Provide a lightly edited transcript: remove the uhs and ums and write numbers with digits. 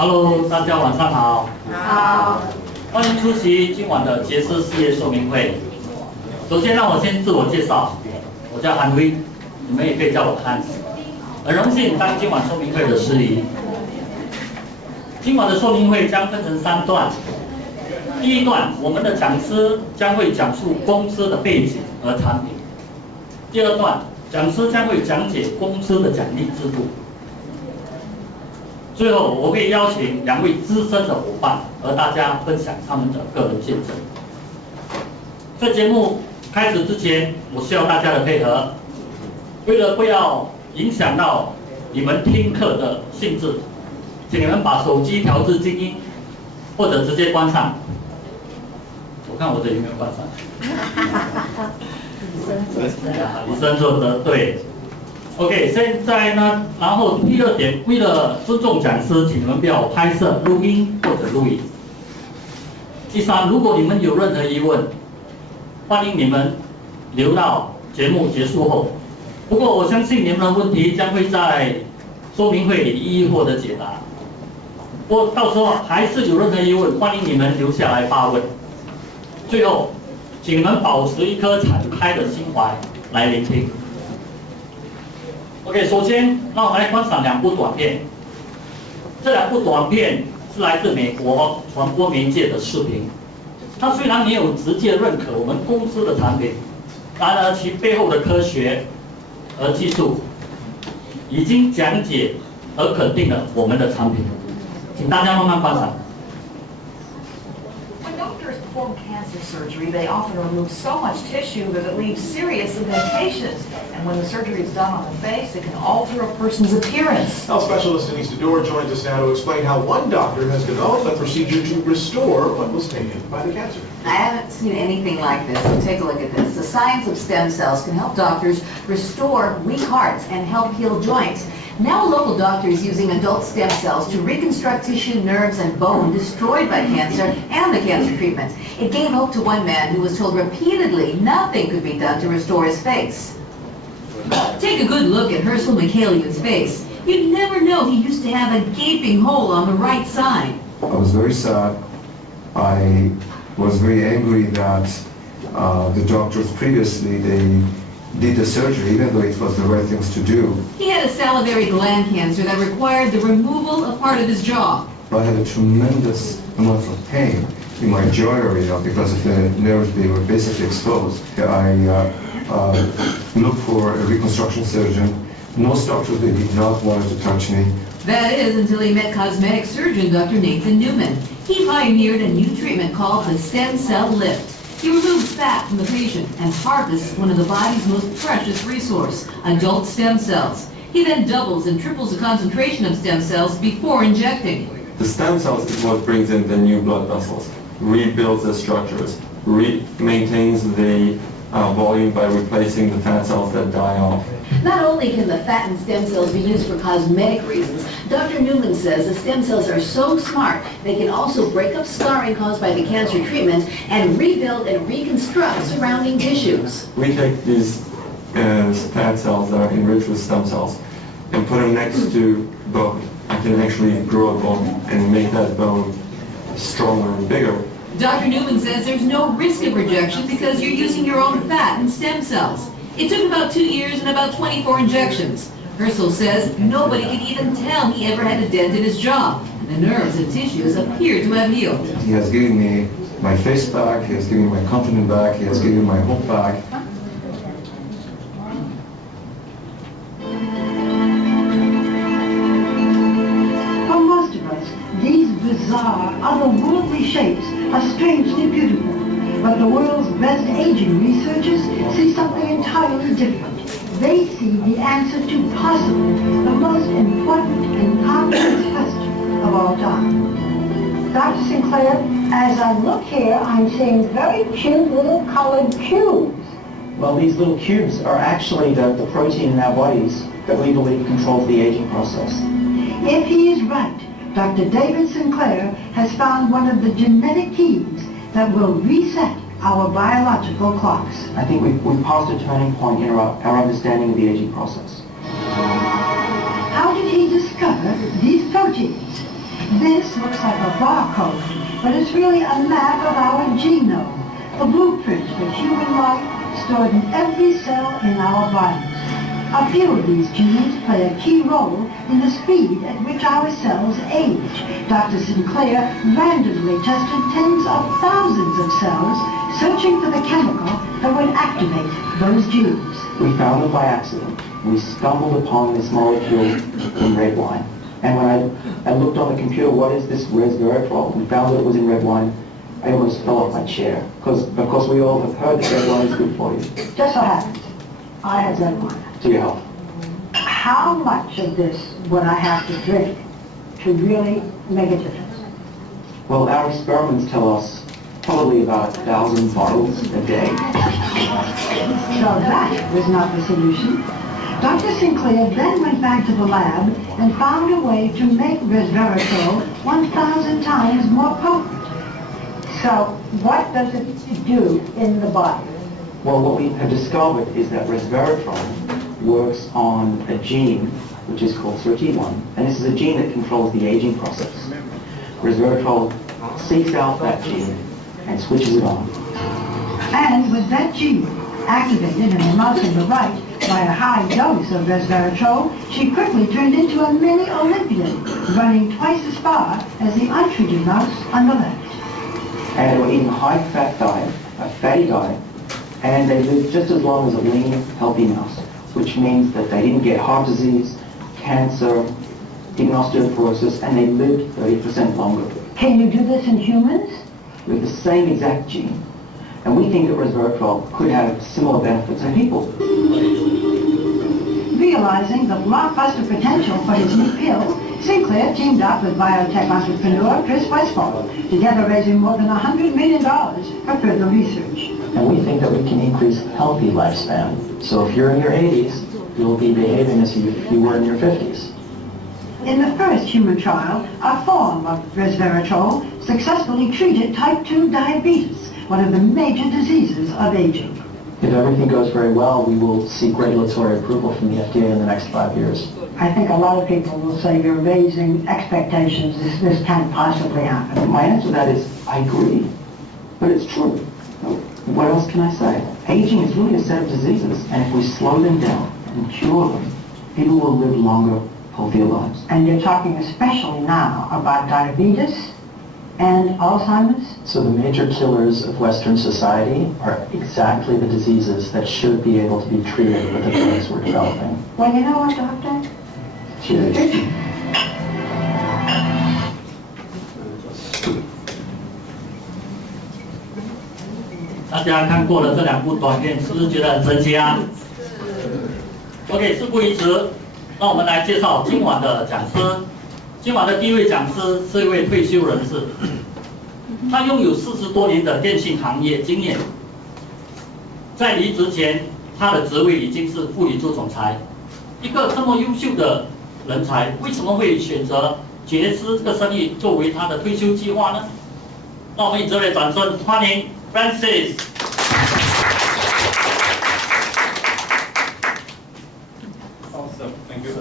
Hello， 大家晚上好。好。欢迎出席今晚的杰斯事业说明会。首先，让我先自我介绍，我叫韩威，你们也可以叫我 Hanz。很荣幸当今晚说明会的司仪。今晚的说明会将分成3段。第一段，我们的讲师将会讲述公司的背景和产品。第二段，讲师将会讲解公司的奖励制度。最后，我会邀请2位资深的伙伴和大家分享他们的个人见证。在节目开始之前，我需要大家的配合。为了不要影响到你们听课的兴致，请你们把手机调至静音，或者直接关上。我看我的有没有关上。以身作则，对。OK， 现在呢，然后第2点，为了尊重讲师，请你们不要拍摄、录音或者录影。第3，如果你们有任何疑问，欢迎你们留到节目结束后。不过我相信你们的问题将会在说明会里一一获得解答。不过到时候还是有任何疑问，欢迎你们留下来发问。最后，请你们保持一颗敞开的心怀来聆听。OK， 首先让我们来观赏2部短片。这2部短片是来自美国传播媒介的视频。它虽然没有直接认可我们公司的产品，然而其背后的科学和技术已经讲解和肯定了我们的产品。请大家慢慢观赏。Perform cancer surgery, they often remove so much tissue that it leaves serious indentations. And when the surgery is done on the face, it can alter a person's appearance. Health specialist Denise Dedore joins us now to explain how one doctor has developed a procedure to restore what was taken by the cancer. I haven't seen anything like this, so take a look at this. The science of stem cells can help doctors restore weak hearts and help heal joints. Now a local doctor is using adult stem cells to reconstruct tissue, nerves, and bone destroyed by cancer and the cancer treatment. It gave hope to one man who was told repeatedly nothing could be done to restore his face. Take a good look at Herschel McCalion's face. You'd never know he used to have a gaping hole on the right side. I was very sad. I was very angry that the doctors previously, they did the surgery even though it was the right things to do. He had a salivary gland cancer that required the removal of part of his jaw. I had a tremendous amount of pain in my jaw area because of the nerves, they were basically exposed. I looked for a reconstruction surgeon. Most doctors, they did not want to touch me. That is, until he met cosmetic surgeon Dr. Newman. He pioneered a new treatment called the stem cell lift. He removes fat from the patient and harvests one of the body's most precious resource, adult stem cells. He then doubles and triples the concentration of stem cells before injecting. The stem cells is what brings in the new blood vessels, rebuilds the structures, maintains the volume by replacing the fat cells that die off. Not only can the fattened stem cells be used for cosmetic reasons, Dr. Newman says the stem cells are so smart they can also break up scarring caused by the cancer treatment and rebuild and reconstruct surrounding tissues. We take these fat cells that are enriched with stem cells and put them next to bone. I can actually grow a bone and make that bone stronger and bigger. Dr. Newman says there's no risk of rejection because you're using your own fat and stem cells. It took about 2 years and about 24 injections. Herschel says nobody could even tell he ever had a dent in his jaw, and the nerves and tissues appear to have healed. He has given me my face back, he has given me my confidence back, he has given me my hope back. For most of us, these bizarre, otherworldly shapes are strangely beautiful. But the world's best aging researchers see something entirely different. They see the answer to possibly the most important and complex question of all time. Dr. Sinclair, as I look here, I'm seeing very cute little colored cubes. Well, these little cubes are actually the protein in our bodies that we believe controls the aging process. If he is right, Dr. David Sinclair has found one of the genetic keys that will reset our biological clocks. I think we've passed a turning point in our understanding of the aging process. How did he discover these proteins? This looks like a barcode, but it's really a map of our genome, a blueprint for human life stored in every cell in our bodies. A few of these genes play a key role in the speed at which our cells age. Dr. Sinclair randomly tested tens of thousands of cells, searching for the chemical that would activate those genes. We found it by accident. We stumbled upon this molecule in red wine. And when I looked on the computer, what is this resveratrol, and found that it was in red wine, I almost fell off my chair. Because of course we all have heard that red wine is good for you. Just so happens, I had red wine. To your health. How much of this would I have to drink to really make a difference? Well, our experiments tell us probably about 1,000 bottles a day. So that was not the solution. Dr. Sinclair then went back to the lab and found a way to make resveratrol 1,000 times more potent. So what does it do in the body? Well, what we have discovered is that resveratrol works on a gene which is called SIRT1, and this is a gene that controls the aging process. Resveratrol seeks out that gene and switches it on. And with that gene activated in the mouse on the right by a high dose of resveratrol, she quickly turned into a mini Olympian, running twice as far as the untreated mouse on the left. And they were eating a high-fat diet, a fatty diet, and they lived just as long as a lean, healthy mouse, which means that they didn't get heart disease, cancer, even osteoporosis, and they lived 30% longer. Can you do this in humans? With the same exact gene. And we think that resveratrol could have similar benefits in people. Realizing the blockbuster potential for his new pill, Sinclair teamed up with biotech entrepreneur Chris Westphal, together raising more than $100 million for further research. And we think that we can increase healthy lifespan. So if you're in your 80s, you'll be behaving as if you were in your 50s. In the first human trial, a form of resveratrol successfully treated type 2 diabetes, one of the major diseases of aging. If everything goes very well, we will seek regulatory approval from the FDA in the next 5 years. I think a lot of people will say you're raising expectations. This can't possibly happen. My answer to that is, I agree. But it's true. What else can I say? Aging is really a set of diseases, and if we slow them down and cure them, people will live longer, healthier lives. And you're talking especially now about diabetes and Alzheimer's? So the major killers of Western society are exactly the diseases that should be able to be treated with the drugs we're developing. Well, you know what, Doctor? Cheers. 大家看过了这2部短片，是不是觉得很神奇啊 ？OK， 事不宜迟，那我们来介绍今晚的讲师。今晚的第一位讲师是一位退休人士，他拥有40多年的电信行业经验。在离职前，他的职位已经是副理处总裁。一个这么优秀的人才，为什么会选择杰斯这个生意作为他的退休计划呢？那我们以热烈掌声欢迎 Francis。Awesome, thank you.